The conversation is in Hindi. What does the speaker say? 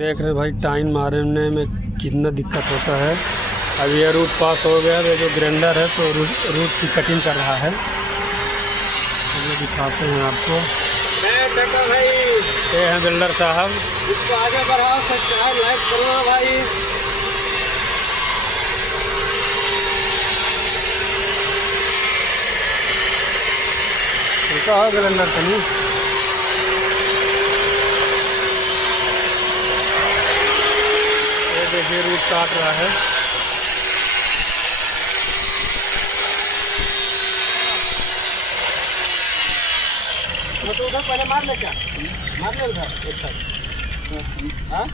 देख रहे भाई टाइन मारने में कितना दिक्कत होता है। अब ये रूट पास हो गया तो जो ग्राइंडर है तो रूट की कटिंग कर रहा है। ये दिखाते हैं आपको। भाई ये हैं बिल्डर साहब। इसको आगे बढ़ाओ, सब्सक्राइब लाइक करो भाई। कैसा हो ग्राइंडर कहीं देखिए रूट काट रहा है। तो उधर पहले मार ले, क्या मार ले उधर एक साइड। हाँ